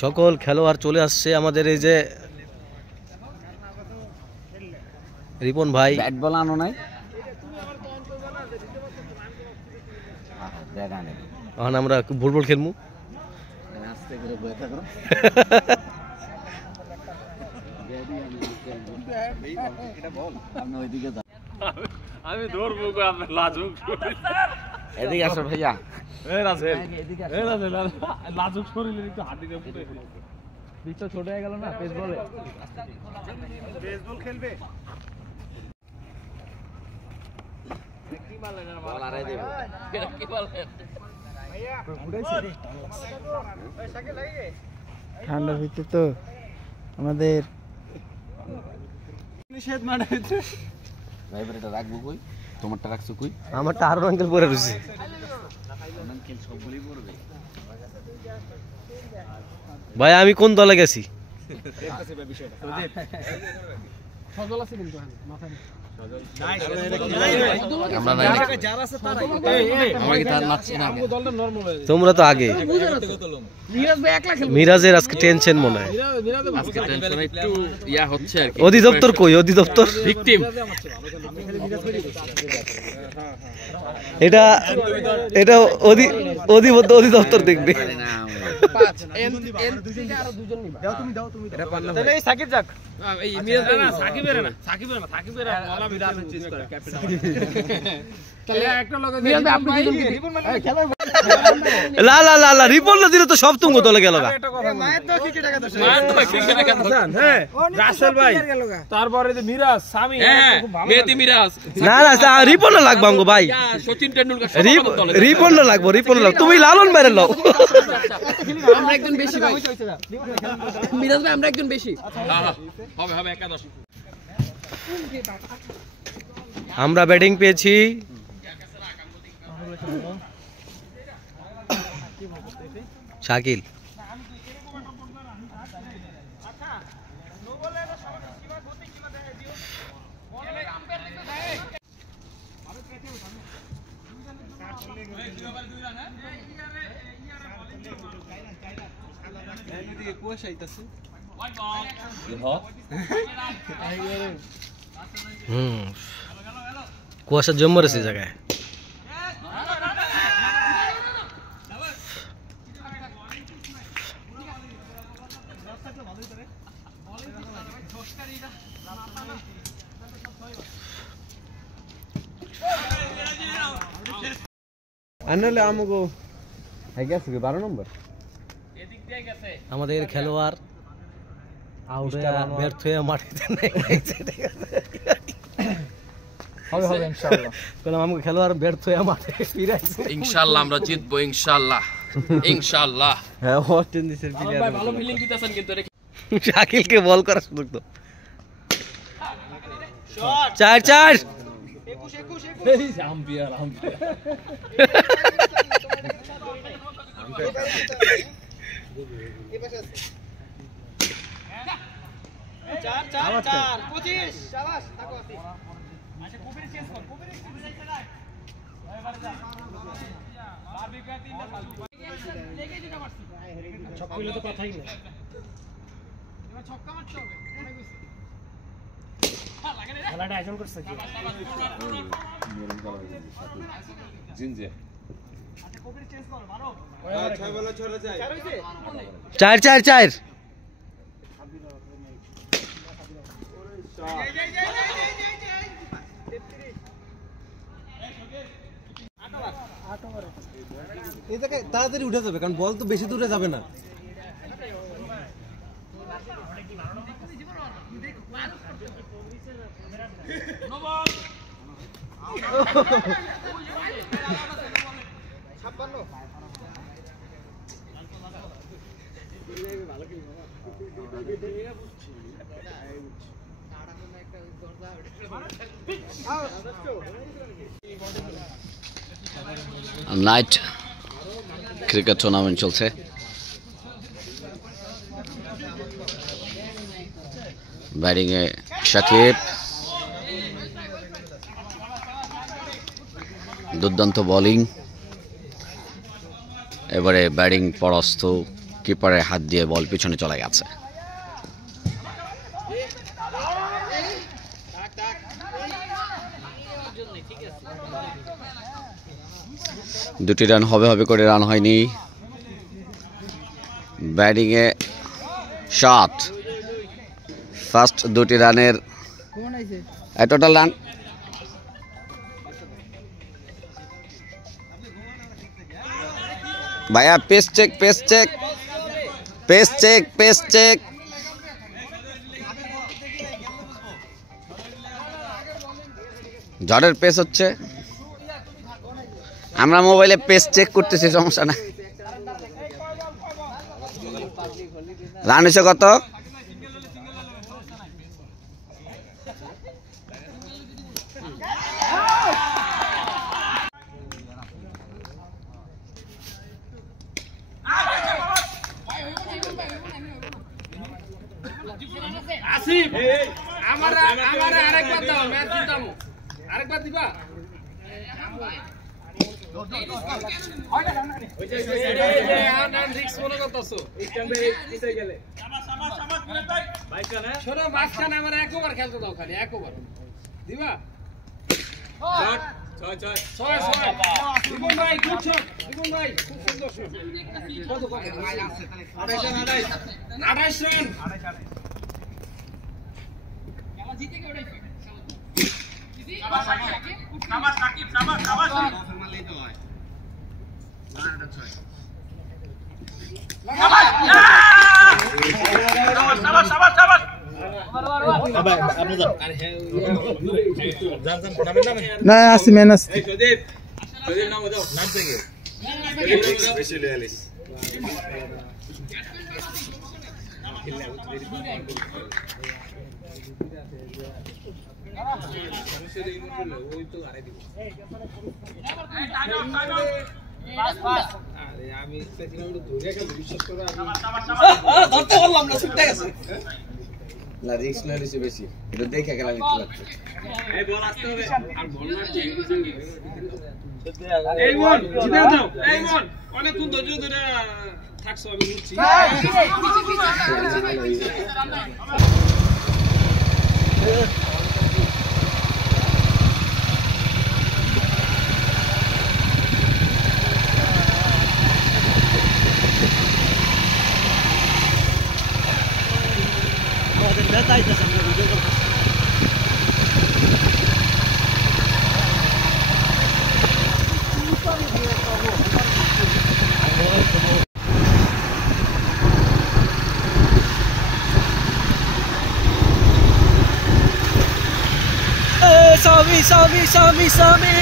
সকল খেলোয়াড় চলে আসছে আমাদের এই যে রিপন ভাই। ব্যাট বল আনো নাই, এখন আমরা ফুটবল খেলবো। আমি ধরবো আপনার লাজুক এদিকে আসো ভাইয়া। লাজুক শরীরের একটু হাড্ডিটা ফুটে পিচটা ছোট হয়ে গেল না পেস বলে। বেসবল খেলবে ঠান্ডার ভিতরে তো আমাদের নিষেধ মারা হয়েছে। ভাই এটা রাখবো কই? তোমারটা রাখছো কই? আমারটা আরো আঙ্কেল পরে রয়েছে। আঙ্কেল সবগুলোই পড়বে। ভাই আমি কোন দলে গেছি? সজল আছে কিন্তু মাথায় তোমরা তো আগে। মিরাজের আজকে টেনশন মনে হয়। অধিদপ্তর কই? অধিদপ্তর এটা এটা অধিদপ্তর দেখবে। লা লা লা লা রিপন না দিলে তো সব তুমি দলে গেল গা। রাসেল ভাই, তারপরে যে মিরাজ সামি, মেহেদি মিরাজ, না না রিপন না লাগবে আমগো ভাই। সচিন টেন্ডুলকার রিপন না লাগবো, রিপন না। তুমি লালন মেরে লও। আমরা একজন বেশি ভাই, মিরাজ ভাই আমরা একজন বেশি। হবে হবে একাদশ। আমরা ব্যাটিং পেয়েছি শাকিল। কুয়াশা জম্মর আছে জায়গায়। আমাদের খেলোয়াড় আউট হয়ে ব্যর্থ হয়ে মাটিতে নেমেছে। হবে হবে ইনশাআল্লাহ। বললাম আমাকে খেলোয়াড় ব্যর্থ হয়ে মাঠে ফিরে আসছে। ইনশাআল্লাহ আমরা জিতবো, ইনশাআল্লাহ ইনশাআল্লাহ। হ্যাঁ অস্টিন দিছেন প্লেয়ার ভালো ফিলিং দিতেছেন কিন্তু। শাকিলকে বল করার সুযোগ দাও। চার চার। চার চার চার। তাড়াতাড়ি উঠে যাবে, কারণ বল তো বেশি দূরে যাবে না। নাইট ক্রিকেট টুর্নামেন্ট চলছে। ব্যাটিংয়ে শাকিব, দুর্দান্ত বোলিং। এবারে ব্যাটিং পরাস্ত কিপারের হাত দিয়ে বল পিছনে চলে গেছে। দুটি রান হবে করে রান হয়নি। ব্যাটিংয়ে শট, ফার্স্ট দুটি রানের টোটাল রান। ভাইয়া পেস চেক। ঝড়ের পেস হচ্ছে, আমরা মোবাইলে পেস চেক করতেছি, সমস্যা না। রান হয়েছে কত? আসিফ, আমার আরেকবার দাও, ম্যাচ জিতামু। আরেকবার দিবা? শোনো, মাঝখানে আমার একবার খেলতে দাও, খালি একবার দিবা। ছয়। দ্বিগুণ ভাই, খুব শট। দ্বিগুণ ভাই, খুব সুন্দর শট। 28 রান। না আসি মেন আসি ধরতে বললাম না, ছুটে গেছে। না রিস্ক না নিছে বেশি, এটা দেখে খেলা নিতে লাগছে। এই বল আসতে হবে, আর বল না এই বল জিতে দাও। এই বল অনেকক্ষণ ধৈর্য ধরে থাকছো, আমি বুঝছি। Sami.